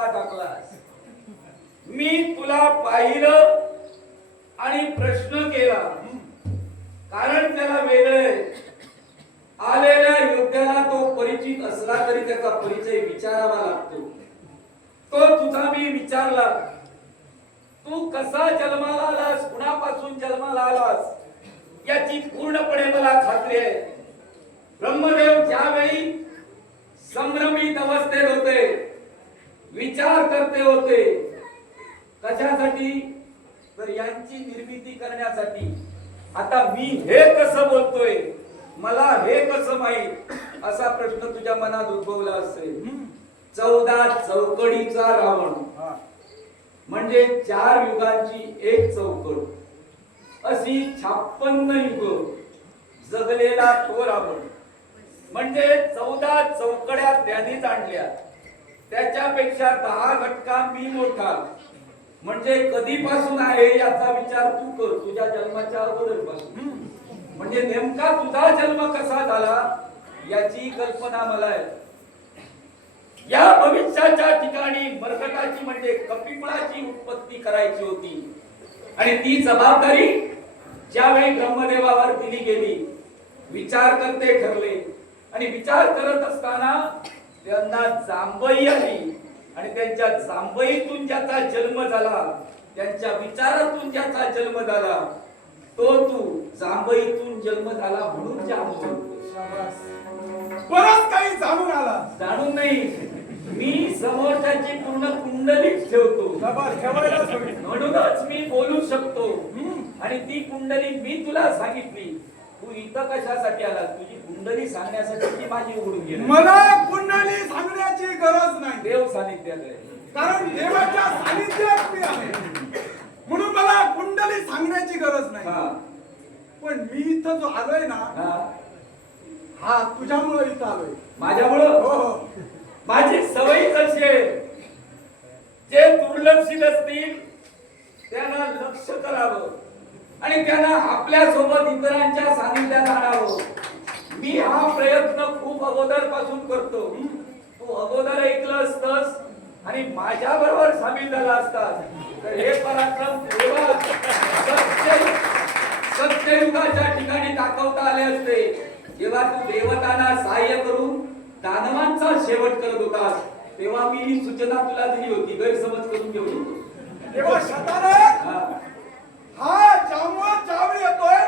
माझ्या टाकलास मी तुला पाहिलं आणि प्रश्न केला. कारण त्याला वेगळे आलेल्या योद्ध्याला तो परिचित असला तरी त्याचा परिचय विचारावा लागतो. तो तुझा मी विचारला तू कसा जन्माला आलास? कुणापासून जन्माला आलास? याची पूर्णपणे मला खात्री आहे. ब्रह्मदेव ज्यावेळी संभ्रमित अवस्थेत होते विचार करते होते. कशासाठी? तर यांची निर्मिती करण्यासाठी. आता मी हे कसं बोलतोय? मला हे कसं माहीत? असा प्रश्न तुझ्या मनात उद्भवला असेल. चौदा चौकडीचा रावण. हा. म्हणजे चार युगांची एक चौकट. अशी छाप्पन्न युग. जगलेला तो रावण. म्हणजे चौदा चौकड्या त्यांनीच आणल्या त्याच्यापेक्षा दहा घटका मी मोठा. म्हणजे कधीपासून आहे याचा विचार तू कर तुझ्या जन्माच्या अगोदरपासून. म्हणजे नेमका तुझा जन्म कसा झाला याची कल्पना मला आहे. या भविष्याच्या ठिकाणी मरकटाची म्हणजे कपिकुळाची उत्पत्ती करायची होती. आणि ती जबाबदारी ज्यावेळी ब्रह्मदेवावर दिली गेली विचार करते ठरले. आणि विचार करत असताना त्यांना जांभई आली. आणि त्यांच्या जांभईतून ज्याचा जन्म झाला त्यांच्या विचारातून ज्याचा जन्म झाला तो तू जांभईतून जन्म झाला म्हणून जांभई. बरंच काही जाणून आला जाणून नाही. मी समोरच्याची पूर्ण कुंडलीच ठेवतो. म्हणूनच मी बोलू शकतो. आणि ती कुंडली मी तुला सांगितली. तू इथं कशासाठी आला तुझी कुंडली सांगण्यासाठी ती माझी उघडून गेली. मला कुंडली सांगण्याची गरज नाही देव सानिध्यात आहे कारण देवाच्या सानिध्यात मी आहे. म्हणून मला कुंडली सांगण्याची गरज नाही. पण मी इथं जो आलोय ना हा. तुझ्यामुळे इथं आलोय. माझ्यामुळं? हो हो. माझी सवय कशी आहे? जे दुर्लक्षित असतील त्यांना लक्ष करावं. आणि त्यांना आपल्यासोबत इतरांच्या सानिध्यात आणावं. मी हा प्रयत्न खूप अगोदरपासून करतो. तू अगोदर ऐकलं असतस आणि माझ्या बरोबर सामील झाला असतास तर हे पराक्रम तेव्हा सत्य सत्ययुगाच्या ठिकाणी दाखवता आले असते. जेव्हा तू देवतांना सहाय्य करून दानवांचा शेवट करत होतास तेव्हा मी ही सूचना तुला दिली होती. गैरसमज करून घेऊ नको तेव्हा शताने हा. हा जामवत ज्यावेळी येतोय.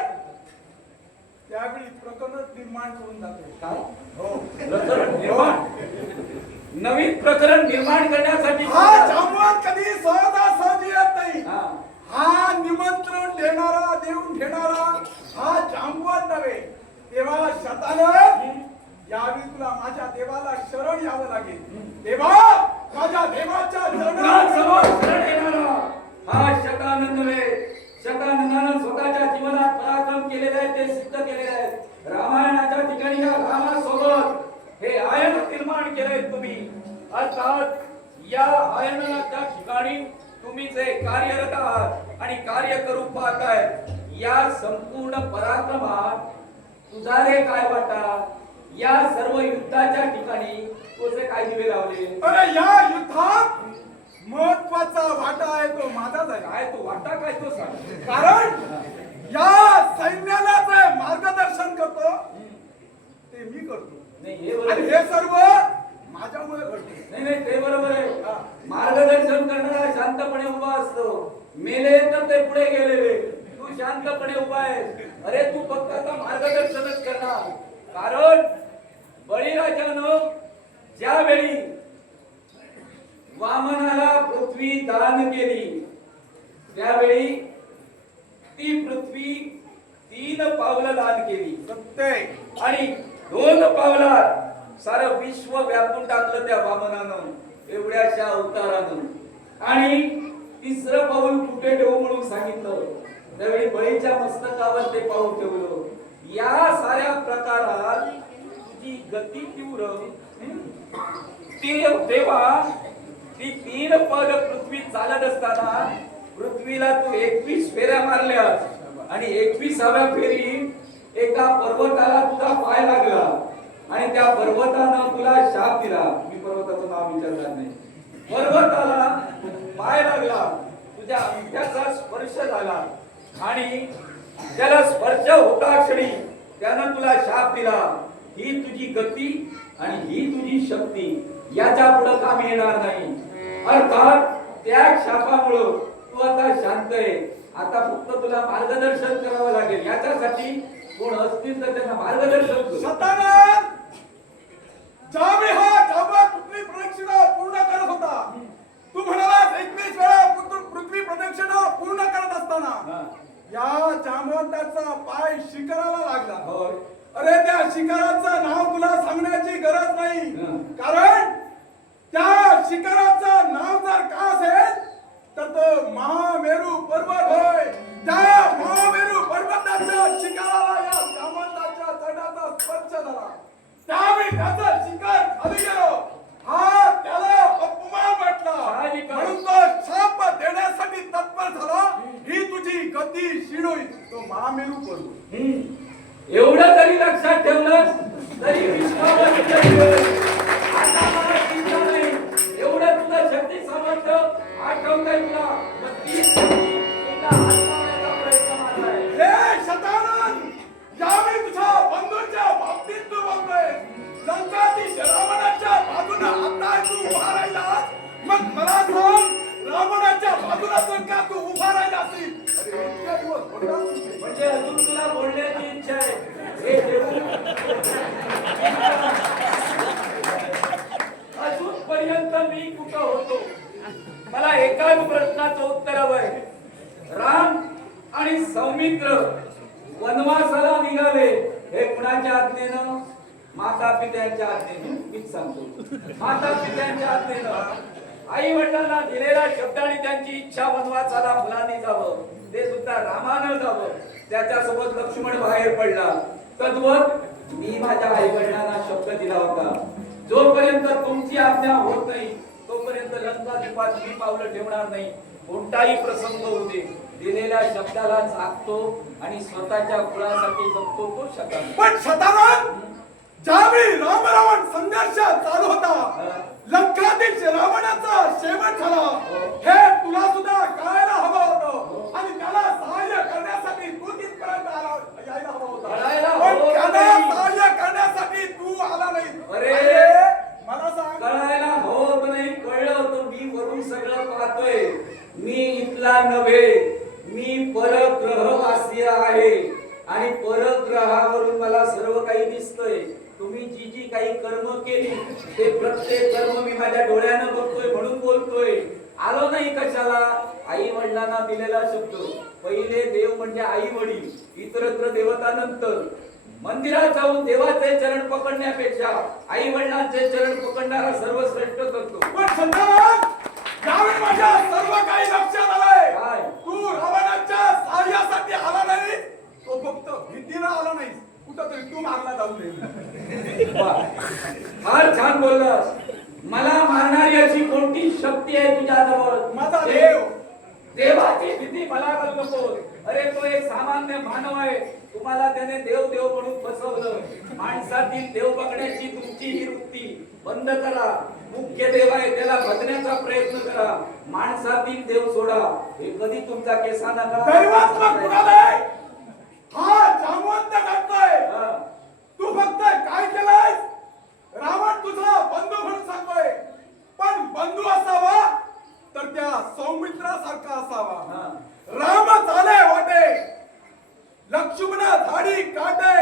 त्यावेळी प्रकरणच निर्माण करून जातोय काय? हो. प्रकरण निर्माण? नवीन प्रकरण निर्माण करण्यासाठी हा जामवत कधी सहजासहजी येत नाही. हा. निमंत्रण देणारा देऊन घेणारा हा जांबवत नव्हे. तेव्हा शताने यावेळी तुला माझ्या देवाला शरण यावं लागेल. देवा माझ्या देवाच्या समोर चरणात शरण येणारा. हा शतानंद नव्हे. शतानंदानं स्वतःच्या जीवनात पराक्रम केलेले आहे ते सिद्ध केलेले आहे रामायणाच्या ठिकाणी या रामासोबत हे आयन निर्माण केलंय तुम्ही. अर्थात या आयनाच्या ठिकाणी तुम्ही जे कार्यरत आहात आणि कार्य करू पाहताय या संपूर्ण पराक्रमात तुझा रे काय वाटा? या सर्व युद्धाच्या ठिकाणी तुझे काय दिवे लावले? अरे या युद्धात महत्त्वाचा वाटा आहे तो माझाच आहे काय तो वाटा काय तो सांग. कारण या सैन्याला मार्गदर्शन करतो ते मी करतो नाही हे बरोबर आणि. हे सर्व माझ्यामुळे घडते नाही नाही ते बरोबर आहे. मार्गदर्शन करणारा शांतपणे उभा असतो. मेले तर ते पुढे गेलेले. तू शांतपणे उभा आहे अरे तू फक्त आता मार्गदर्शनच करणार. कारण बळीराजानं ज्यावेळी वामनाला पृथ्वी दान केली त्यावेळी ती पृथ्वी तीन पावलं दान केली. सत्य आणि दोन पावलात सारं विश्व व्यापून टाकलं त्या वामनानं एवढ्याशा अवतारानं. आणि तिसरं पाऊल कुठे ठेवू म्हणून सांगितलं? त्यावेळी बळीच्या मस्तकावर ते पाऊल ठेवलं. या साऱ्या प्रकारात तुझी गती तीव्र हं? ती तेव्हा ती तीन पद पृथ्वी चालत असताना पृथ्वीला तू एकवीस फेऱ्या मारल्यास आणि एकविसाव्या फेरी एका पर्वताला तुझा पाय लागला. आणि त्या पर्वतानं तुला शाप दिला. मी पर्वताचं नाव विचारणार नाही. पर्वताला पाय लागला. तुझ्या अंगठ्याचा स्पर्श झाला. आणि त्याला स्पर्श होता क्षणी त्यानं तुला शाप दिला. ही तुझी गती आणि ही तुझी शक्ती याच्यापुढे काम येणार नाही. अर्थात त्या शापामुळं तू आता शांत आहे. आता फक्त तुला मार्गदर्शन करावं लागेल. याच्यासाठी कोण असतील तर त्यांना मार्गदर्शन कर. सतानन ज्यावेळी हा जांबा पृथ्वी प्रदक्षिणा पूर्ण करत होता तू म्हणालास एकवीस वेळा पृथ्वी- पृथ्वी प्रदक्षिणा पूर्ण करत असताना हा. या जांबवंताचा शिकाराला लागला होय. अरे त्या शिकाराचा आई वडिलांना दिलेला शब्द आणि त्यांची इच्छा वनवासाला मुलांनी जावं. ते सुद्धा रामानं जावं. त्याच्यासोबत लक्ष्मण बाहेर पडला. तद्वत मी माझ्या आई वडिलांना शब्द दिला होता. जोपर्यंत तुमची आज्ञा होत नाही तोपर्यंत लंका द्वीपात मी पावलं ठेवणार नाही. कोणताही प्रसंग होते. दिलेल्या शब्दाला जागतो आणि स्वतःच्या कुळासाठी जगतो तो शकाल पण शतानन ज्यावेळी राम रावण संघर्ष चालू होता लंकाधीश रावणाचा शेवट झाला. हे तुला सुद्धा कळायला हवं होतं. आणि त्याला सहाय्य करण्यासाठी तू तिथपर्यंत आला यायला हवा होता. पण त्याला. सहाय्य करण्यासाठी तू आला नाही. अरे! मला सांग. कळायला होत नाही. कळलं होतं. मी वरून सगळं पाहतोय. मी इथला नव्हे. मी परग्रहवासीय आहे. आणि परग्रहावरून मला सर्व काही दिसतंय. तुम्ही जी जी काही कर्म केली ते प्रत्येक कर्म मी माझ्या डोळ्यानं बघतोय म्हणून बोलतोय. आलो नाही कशाला? आई वडिलांना दिलेला शब्द. पहिले देव म्हणजे आई वडील इतरत्र देवता नंतर मंदिरात जाऊन देवाचे चरण पकडण्यापेक्षा आई वडिलांचे चरण पकडणारा सर्वश्रेष्ठ करतो. पण यावेळी माझ्या सर्व काही लक्षात आलंय. काय? तू रावणाच्या सहाय्यासाठी आला नाही तो फक्त भीतीला आला नाही. कुठंतरी तू मारला जाऊ दे. फार छान बोललास. मला मारणारी अशी कोणती शक्ती आहे तुझ्याजवळ? माझा देव. देवाची भीती मला करू नको अरे तो एक सामान्य मानव आहे. तुम्हाला त्याने देव देव म्हणून फसवलं माणसातील देव बघण्याची तुमची ही वृत्ती. बंद करा. मुख्य देव आहे त्याला बघण्याचा प्रयत्न करा. माणसातील देव सोडा. हे कधी तुमचा केसाना कुणालाय हा जामवंत. तू फक्त काय केलंय रावण तुझा बंधू म्हणून सांगतोय पण बंधू असावा तर त्या सौमित्रासारखा असावा हा. राम चाले वाटे लक्ष्मण झाडी काटे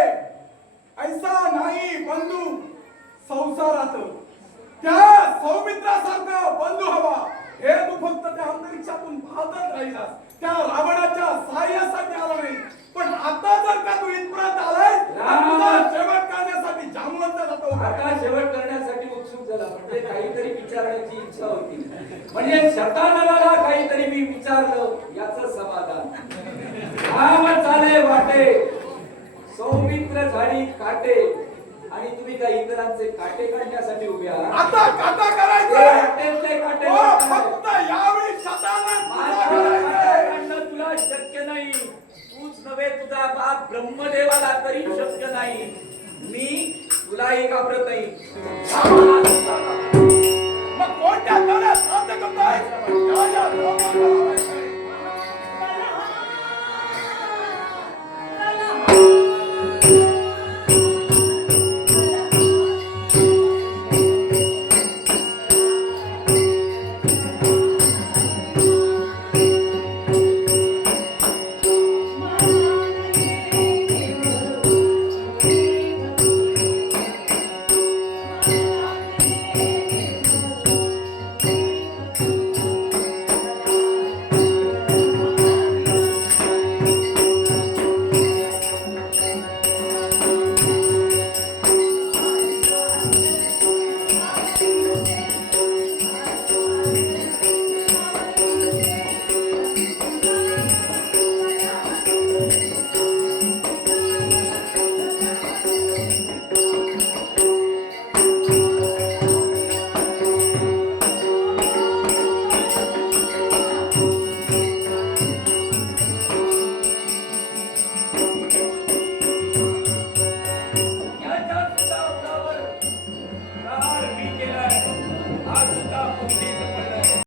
ऐसा नाही बंधू संसारात त्या सौमित्रासारखा बंधू हवा हे तू फक्त त्या अंतरिक्षातून पाहतच राहिलास त्या रावणाच्या सहाय्यासाठी आला पवित्र झाली काटे आणि तुम्ही काय इतरांचे काटे काढण्यासाठी उभे आहात. आता काटा करायचं. हो. फक्त यावेळी. काढणं तुला शक्य नाही. तूच नव्हे तुझा बाप ब्रह्मदेवाला तरी शक्य नाही. मी तुलाही घाबरत नाही. मग कोणत्या